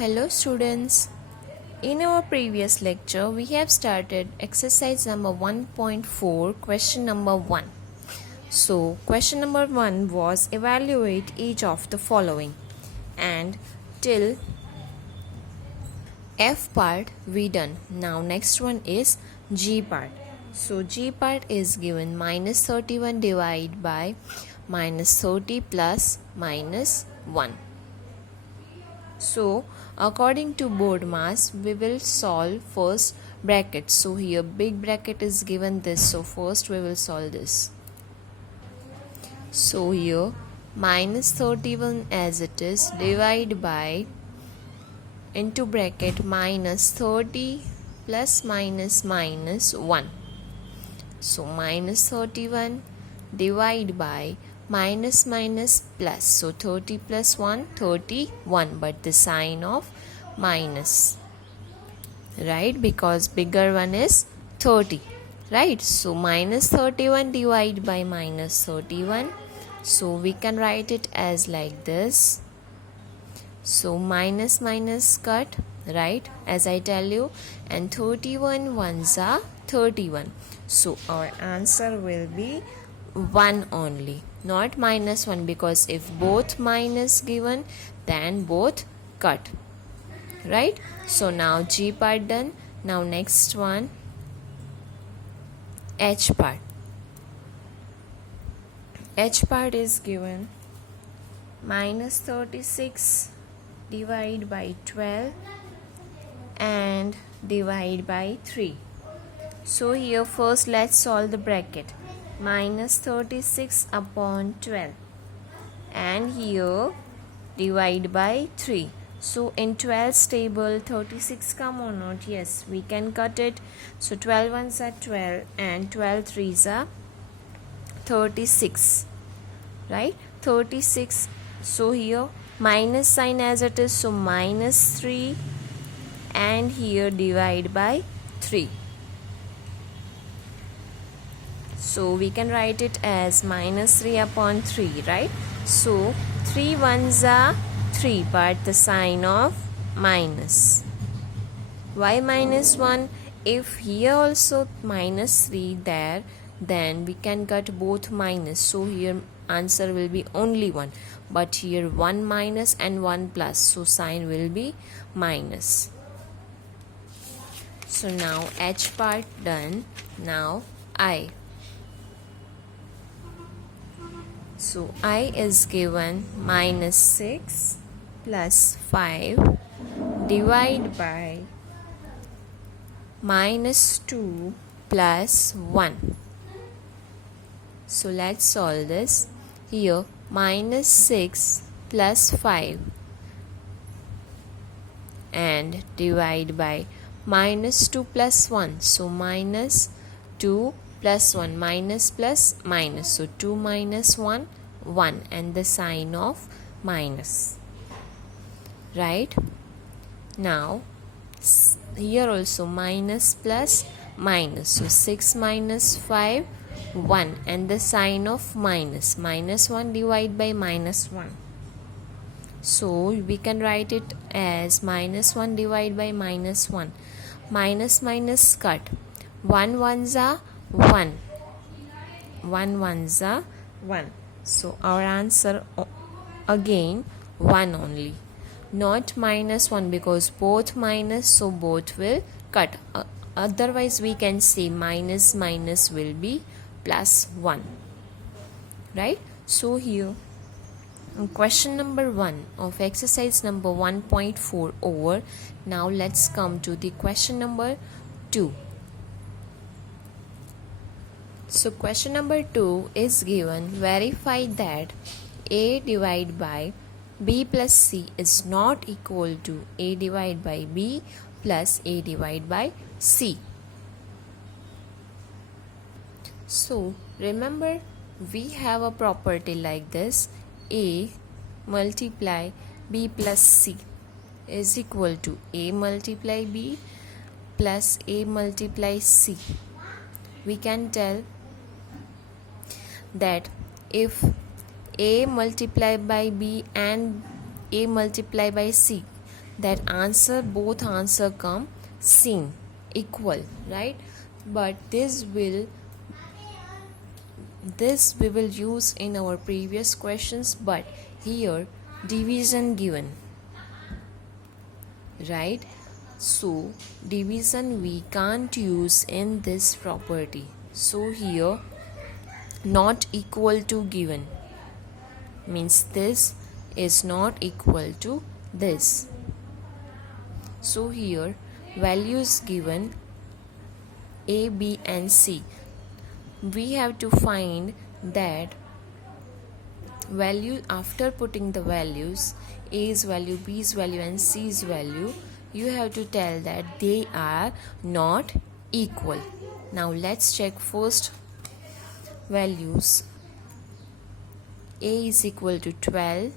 Hello students. In our previous lecture we have started exercise number 1.4 question number 1. So question number 1 was evaluate each of the following, and till F part we done. Now next one is G part. So G part is given minus 31 divided by minus 30 plus minus 1. So according to board mass we will solve first bracket. So here big bracket is given this, so first we will solve this. So here minus 31 as it is divide by into bracket minus 30 plus minus minus 1. So minus 31 divide by minus minus plus, so 30 plus 1 31, but the sign of minus, right, because bigger one is 30, right? So minus 31 divide by minus 31, so we can write it as like this. So minus minus cut, right, as I tell you, and 31 ones are 31, so our answer will be 1 only, not minus 1, because if both minus given then both cut, right? So now G part done. Now next one, H part. H part is given minus 36 divide by 12 and divide by 3. So here first let's solve the bracket. Minus 36 upon 12 and here divide by 3. So in 12's table 36 come or not? Yes, we can cut it. So 12 ones are 12 and 12 threes are 36, right? 36. So here minus sign as it is, so minus 3 and here divide by 3. So we can write it as minus 3 upon 3, right? So 3 ones are 3, but the sign of minus. Why minus 1? If here also minus 3 there, then we can cut both minus. So here answer will be only 1. But here 1 minus and 1 plus. So sign will be minus. So now H part done. Now I. So I is given minus 6 plus 5 divide by minus 2 plus 1. So let's solve this. Here minus 6 plus 5 and divide by minus 2 plus 1. So minus 2 plus 1, minus plus minus, so 2 minus 1 1, and the sign of minus, right? Now here also minus plus minus, so 6 minus 5 1, and the sign of minus, minus 1 divided by minus 1. So we can write it as minus 1 divided by minus 1. Minus minus cut, 1 ones are 1, 1 ones are 1. So our answer again 1 only, not minus 1, because both minus, so both will cut. Otherwise we can say minus minus will be plus 1, right? So here question number 1 of exercise number 1.4 over. Now let's come to the question number 2. So question number 2 is given, verify that A divided by B plus C is not equal to A divided by B plus A divided by C. So remember we have a property like this, A multiply B plus C is equal to A multiply B plus A multiply C. We can tell that if A multiplied by B and A multiplied by C, that answer, both answer come same, equal, right? But this we will use in our previous questions, but here division given, right? So division we can't use in this property. So here not equal to given means this is not equal to this. So here values given A, B and C. We have to find that value after putting the values, A's value, B's value and C's value, you have to tell that they are not equal. Now let's check first values. A is equal to 12,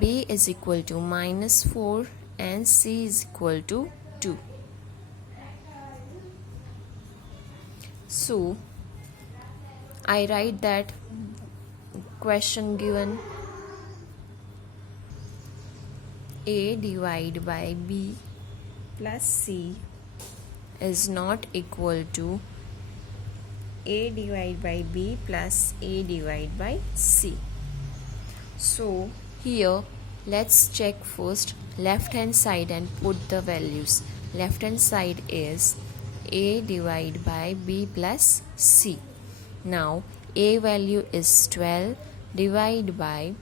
B is equal to -4 and C is equal to 2. So I write that question given A divided by B plus C is not equal to A divided by B plus A divided by C. So here let's check first left hand side and put the values. Left hand side is A divided by B plus C. Now A value is 12 divided by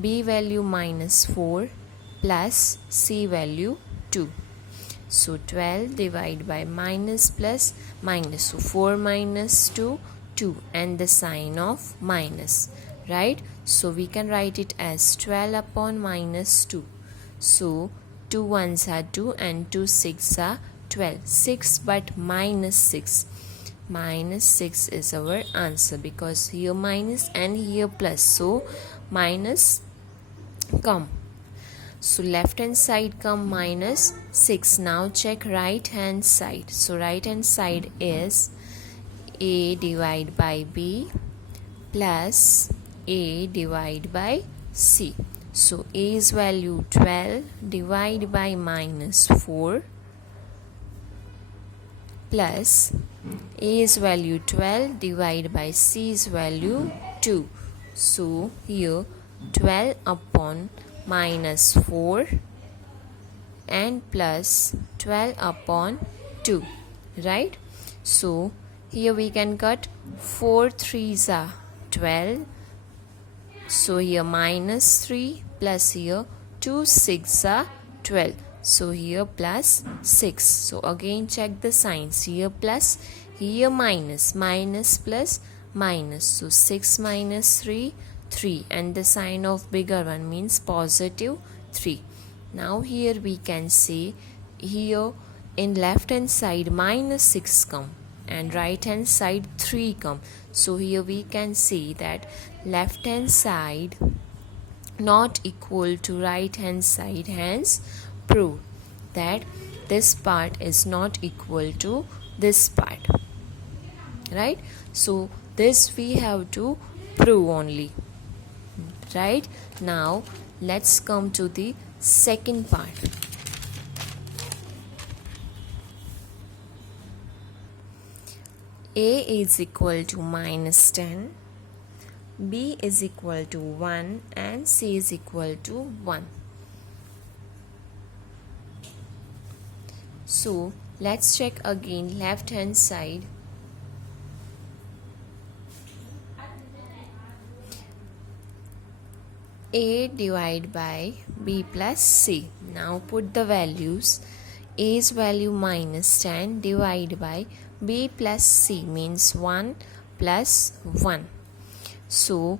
B value -4 plus C value 2. So 12 divided by minus plus minus. So 4 minus 2, 2 and the sign of minus, right? So we can write it as 12 upon -2. So 2 ones are 2 and 2 6 are 12. 6 but -6. -6 is our answer because here minus and here plus. So minus come. So left hand side come -6. Now check right hand side. So right hand side is A divided by B plus A divided by C. So A's value 12 divided by -4 plus A's value 12 divided by C's value 2. So here 12 upon -4 and plus 12 upon 2, right? So here we can cut 4 3s are 12. So here -3 plus here 2 6 are 12. So here plus 6. So again check the signs. Here plus, here minus. Minus plus minus. So 6 minus 3, 3. And the sign of bigger one means positive 3. Now here we can say here in left hand side -6 come and right hand side 3 come. So here we can say that left hand side not equal to right hand side, hence prove that this part is not equal to this part, right? So this we have to prove only, right? Now let's come to the second part. A is equal to -10, B is equal to 1 and C is equal to 1. So let's check again left hand side. A divided by B plus C. Now put the values. A's value -10 divided by B plus C means 1 plus 1. So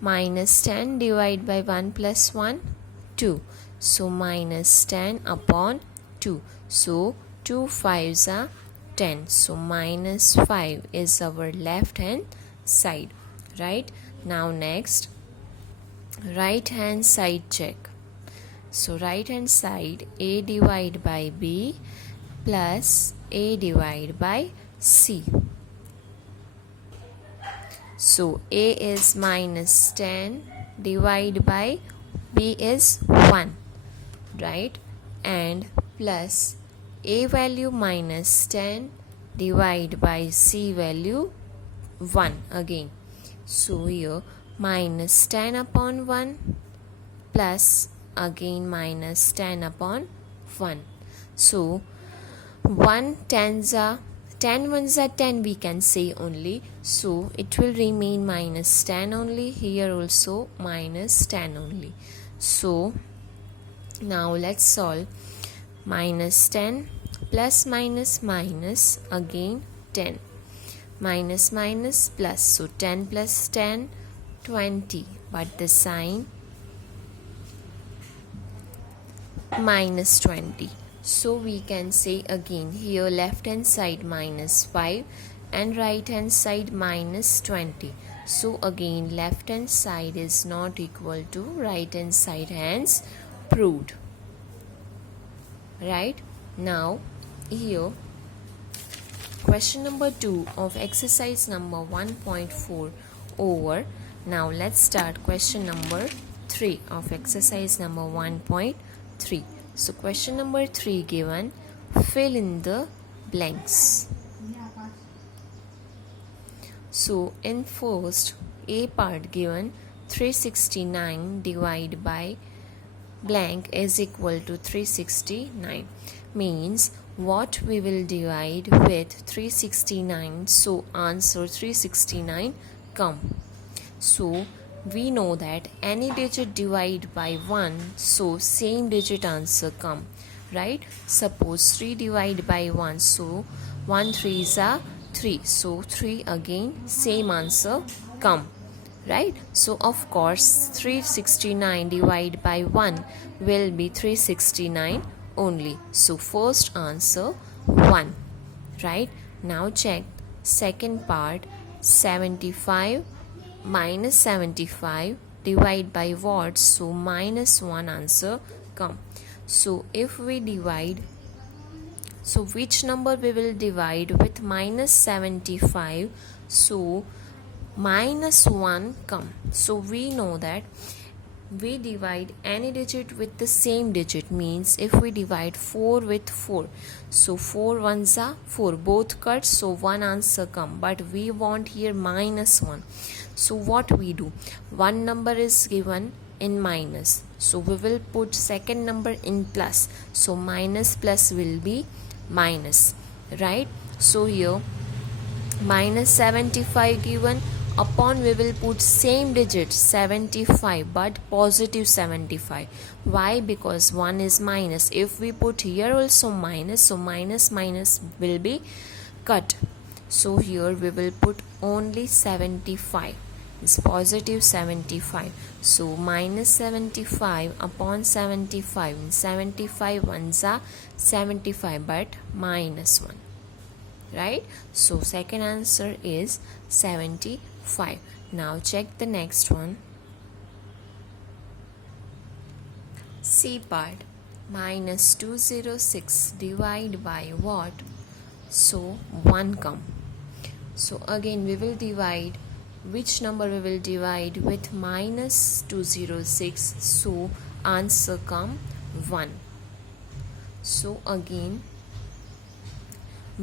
-10 divided by 1 plus 1, 2. So -10 upon 2. So 2 5s are 10. So -5 is our left hand side, right? Now next, right hand side check. So right hand side A divided by B plus A divided by C. So A is -10 divided by B is 1, right? and plus a value minus 10 divided by c value 1 again. So here minus 10 upon 1 plus again minus 10 upon 1. So 1 tens are 10 ones are 10 we can say only. So it will remain minus 10 only. Here also minus 10 only. So now let's solve. Minus 10 plus minus minus again 10. Minus minus plus. So 10 plus 10 20. But the sign minus 20. So we can say again here left hand side minus 5 and right hand side minus 20. So again left hand side is not equal to right hand side, hence proved. Right? Now here question number 2 of exercise number 1.4 over. Now let's start question number 3 of exercise number 1.3. So question number 3 given, fill in the blanks. So in first A part given 369 divided by blank is equal to 369, means what we will divide with 369. So answer 369 come. So we know that any digit divide by 1, so same digit answer come, right? Suppose 3 divide by 1, so 1 3s are 3, so 3 again same answer come, right? So of course 369 divided by 1 will be 369 only. So first answer 1, right? Now check second part. 75 minus 75 divide by what? So minus 1 answer come. So if we divide, so which number we will divide with minus 75? So minus 1 come. So we know that we divide any digit with the same digit, means if we divide 4 with 4, so 4 ones are 4, both cut, so 1 answer come, but we want here minus 1. So what we do, one number is given in minus, so we will put second number in plus, so minus plus will be minus, right? So here minus 75 given, upon we will put same digit 75 but positive 75. Why? Because 1 is minus. If we put here also minus, so minus minus will be cut. So here we will put only 75. It's positive 75. So minus 75 upon 75. 75 ones are 75 but minus 1. Right? So second answer is 75. Now check the next one. C part. Minus 206 divided by what? So 1 come. So again we will divide. Which number we will divide with minus 206? So answer come 1. So again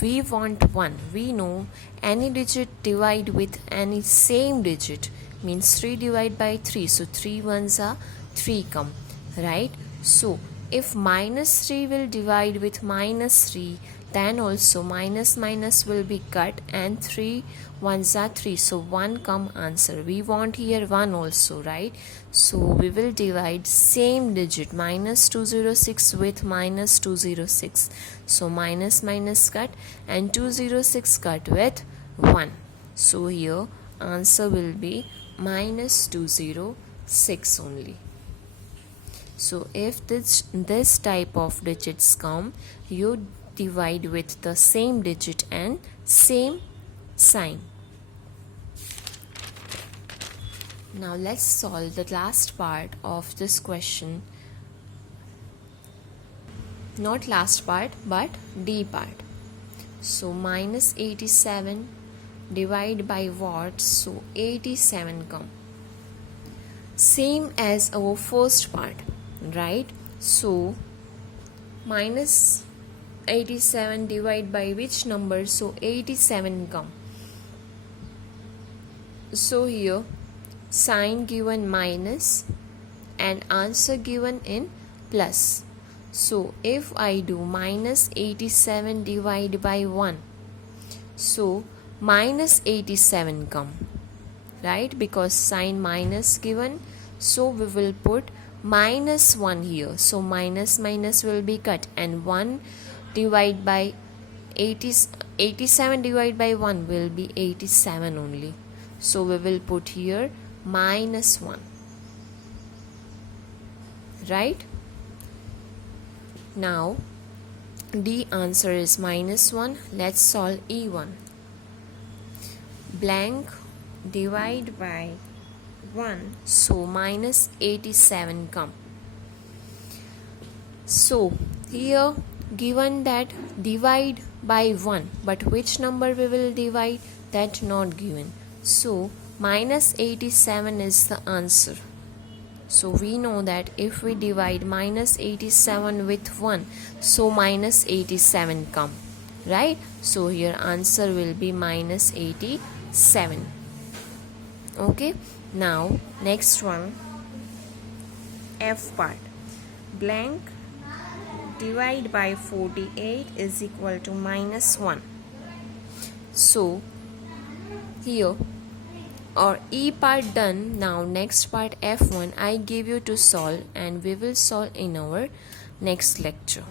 we want 1. We know any digit divide with any same digit, means 3 divide by 3, so 3 ones are 3 come, right? So if minus 3 will divide with minus 3, then also minus minus will be cut and 3 ones are 3, so 1 come answer. We want here 1 also, right? So we will divide same digit minus 206 with minus 206, so minus minus cut and 206 cut with 1. So here answer will be minus 206 only. So if this type of digits come, you divide with the same digit and same sign. Now let's solve the last part of this question. Not last part but D part. So minus 87 divide by what? So 87 come. Same as our first part, right? So minus 87 divide by which number? So 87 come. So here sign given minus and answer given in plus. So if I do minus 87 divide by 1, so minus 87 come, right? Because sign minus given, so we will put minus 1 here. So minus minus will be cut, and 1 divide by 87 divided by 1 will be 87 only. So we will put here minus 1, right? Now D answer is minus 1. Let's solve E1. Blank divide by 1, so minus 87 come. So here given that divide by 1, but which number we will divide, that not given. So minus 87 is the answer. So we know that if we divide minus 87 with 1, so minus 87 come, right? So here answer will be minus 87. Okay, now next one, F part. Blank divide by 48 is equal to minus 1. So here or E part done. Now next part F1 I give you to solve, and we will solve in our next lecture.